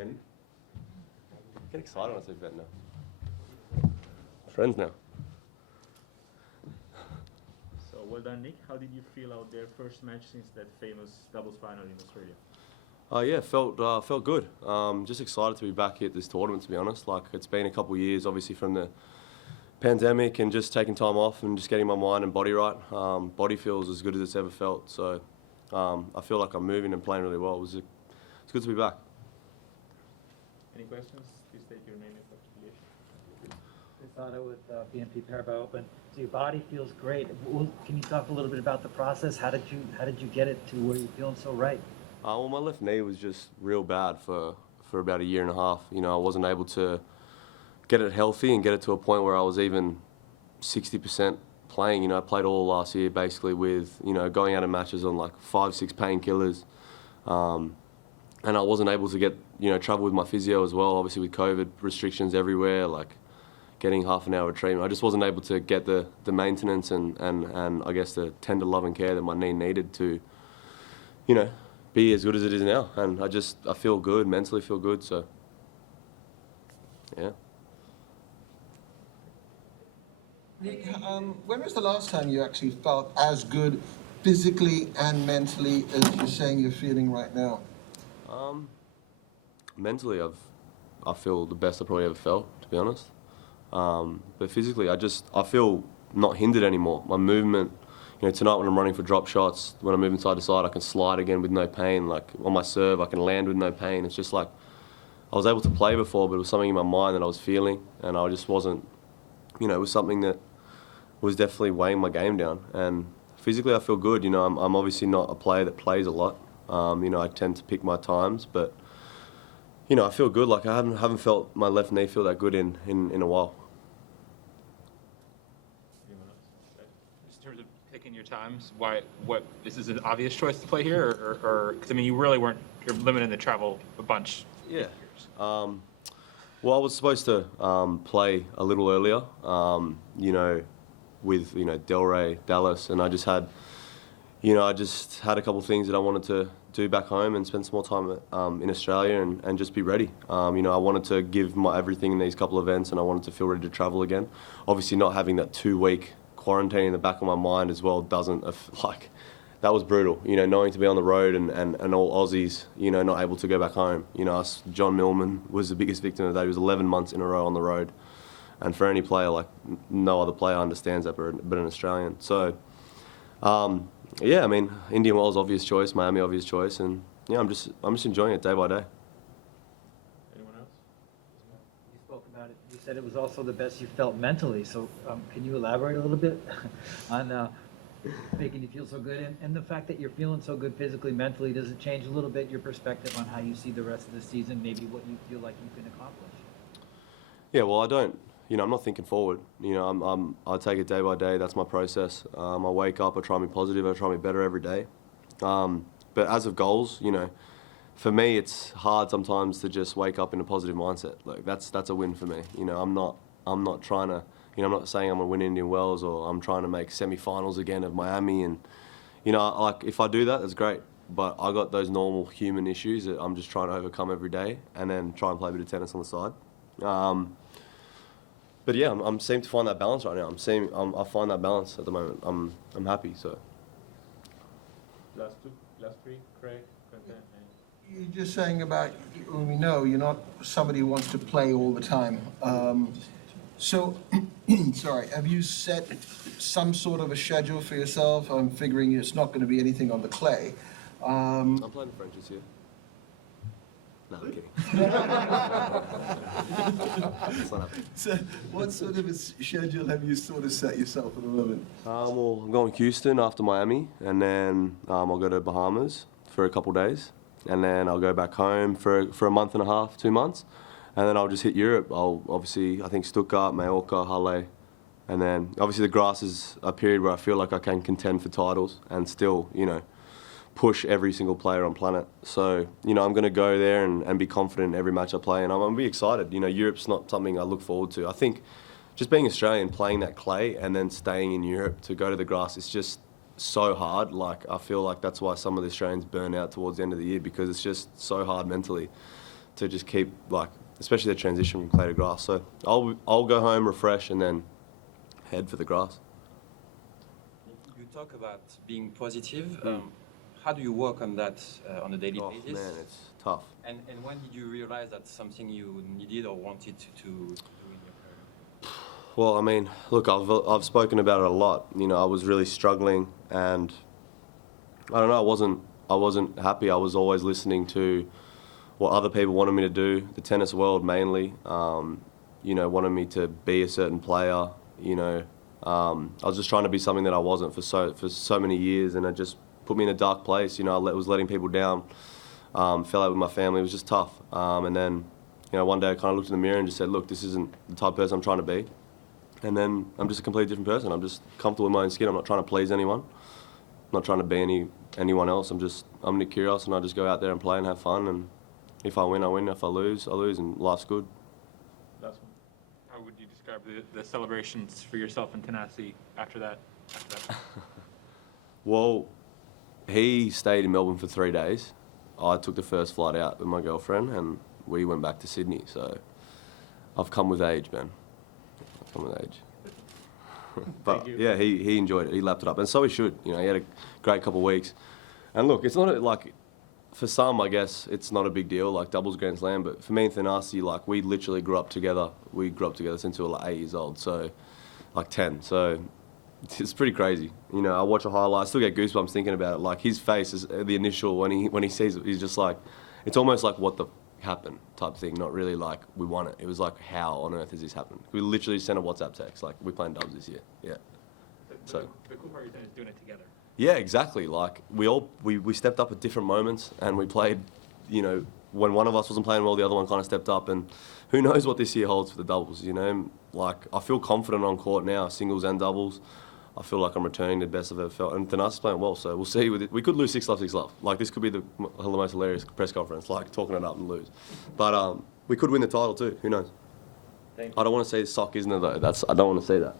And get excited when I say vet now. Friends now. So well done, Nick. How did you feel out there first match since that famous doubles final in Australia? Yeah, felt good. Just excited to be back at this tournament, to be honest. Like, it's been a couple of years, obviously, from the pandemic and just taking time off and just getting my mind and body right. Body feels as good as it's ever felt. So I feel like I'm moving and playing really well. It's good to be back. Any questions? Please state your name and affiliation. Rosado with BNP Paribas Open. So your body feels great. Can you talk a little bit about the process? How did you get it to where you're feeling so right? Well, my left knee was just real bad for about a year and a half. You know, I wasn't able to get it healthy and get it to a point where I was even 60% playing. You know, I played all last year basically with, you know, going out of matches on like 5-6 painkillers. And I wasn't able to get, you know, travel with my physio as well, obviously with COVID restrictions everywhere, like getting half an hour of treatment. I just wasn't able to get the maintenance and I guess the tender love and care that my knee needed to, you know, be as good as it is now. And I feel good, mentally feel good, so yeah. Nick, when was the last time you actually felt as good physically and mentally as you're saying you're feeling right now? Mentally, I feel the best I've probably ever felt, to be honest. But physically, I feel not hindered anymore. My movement, you know, tonight when I'm running for drop shots, when I'm moving side to side, I can slide again with no pain. Like on my serve, I can land with no pain. It's just like I was able to play before, but it was something in my mind that I was feeling, and I just wasn't, you know, it was something that was definitely weighing my game down. And physically, I feel good. You know, I'm obviously not a player that plays a lot. You know, I tend to pick my times, but you know, I feel good. Like I haven't felt my left knee feel that good in a while. Anyone else? Just in terms of picking your times, this is an obvious choice to play here, or because I mean, you're limited to travel a bunch. Yeah. Well, I was supposed to play a little earlier, you know, with, you know, Delray, Dallas, and I just had a couple of things that I wanted to do back home and spend some more time in Australia and just be ready. You know, I wanted to give my everything in these couple of events, and I wanted to feel ready to travel again. Obviously, not having that 2-week quarantine in the back of my mind as well that was brutal. You know, knowing to be on the road and all Aussies, you know, not able to go back home. You know, John Millman was the biggest victim of that. He was 11 months in a row on the road. And for any player, like no other player understands that but an Australian. So, yeah, I mean, Indian Wells obvious choice, Miami obvious choice, and yeah, I'm just enjoying it day by day. Anyone else? You spoke about it. You said it was also the best you felt mentally. So can you elaborate a little bit on making you feel so good, and the fact that you're feeling so good physically, mentally? Does it change a little bit your perspective on how you see the rest of the season? Maybe what you feel like you can accomplish? Yeah, well, I'm not thinking forward. You know, I take it day by day. That's my process. I wake up, I try and be positive, I try and be better every day. But as of goals, you know, for me, it's hard sometimes to just wake up in a positive mindset. Like that's a win for me. You know, I'm not trying to. You know, I'm not saying I'm gonna win Indian Wells or I'm trying to make semi-finals again of Miami. And you know, like if I do that, that's great. But I got those normal human issues that I'm just trying to overcome every day, and then try and play a bit of tennis on the side. But yeah, I'm seem to find that balance right now. I find that balance at the moment. I'm happy. So. Last three, Craig, Quentin, and You're just saying about, we know you're not somebody who wants to play all the time. So, sorry, have you set some sort of a schedule for yourself? I'm figuring it's not going to be anything on the clay. I'm playing the French this year. No, I'm kidding. It's not happening. So, what sort of a schedule have you sort of set yourself at the moment? Well, I'm going to Houston after Miami, and then I'll go to Bahamas for a couple of days, and then I'll go back home for a month and a half, 2 months, and then I'll just hit Europe. I think Stuttgart, Mallorca, Halle, and then obviously the grass is a period where I feel like I can contend for titles and still, you know, push every single player on planet. So, you know, I'm going to go there and be confident in every match I play, and I'm going to be excited. You know, Europe's not something I look forward to. I think just being Australian, playing that clay, and then staying in Europe to go to the grass, it's just so hard. Like, I feel like that's why some of the Australians burn out towards the end of the year, because it's just so hard mentally to just keep like, especially the transition from clay to grass. So I'll go home, refresh, and then head for the grass. You talk about being positive. How do you work on that on a daily Oh basis? man, it's tough. And when did you realize that's something you needed or wanted to do in your career? Well, I mean, look, I've spoken about it a lot. You know, I was really struggling, and I don't know, I wasn't happy. I was always listening to what other people wanted me to do. The tennis world mainly, you know, wanted me to be a certain player. You know, I was just trying to be something that I wasn't for so many years, and it just put me in a dark place. You know, I was letting people down. Fell out with my family. It was just tough. And then, you know, one day I kind of looked in the mirror and just said, look, this isn't the type of person I'm trying to be. And then I'm just a completely different person. I'm just comfortable in my own skin. I'm not trying to please anyone. I'm not trying to be anyone else. I'm Nick Kyrgios, and I just go out there and play and have fun. And if I win, I win. If I lose, I lose, and life's good. Last one. How would you describe the celebrations for yourself and Tanasi after that? Well, he stayed in Melbourne for 3 days. I took the first flight out with my girlfriend, and we went back to Sydney. So I've come with age, man. I've come with age. But Thank you. yeah, he enjoyed it. He lapped it up, and so he should. You know, he had a great couple of weeks. And look, it's not like, for some, I guess it's not a big deal, like doubles Grand Slam. But for me and Thanasi, like we literally grew up together. We grew up together since we were like 8 years old, so like 10. So it's pretty crazy. You know, I watch a highlight, I still get goosebumps thinking about it. Like his face is the initial when he sees it, he's just like, it's almost like what the happened type thing. Not really like we won it. It was like, how on earth has this happened? We literally sent a WhatsApp text like, we're playing dubs this year. Yeah. So The cool part is doing it together. yeah, exactly. Like we stepped up at different moments, and we played. You know, when one of us wasn't playing well, the other one kind of stepped up, and who knows what this year holds for the doubles. You know, like I feel confident on court now, singles and doubles. I feel like I'm returning the best I've ever felt, and Thanasi's playing well, so we'll see. We could lose 6-love, 6-love. Like this could be the most hilarious press conference, like talking it up and lose. But we could win the title too. Who knows? Thank you. I don't want to say sock, isn't it though? I don't want to say that.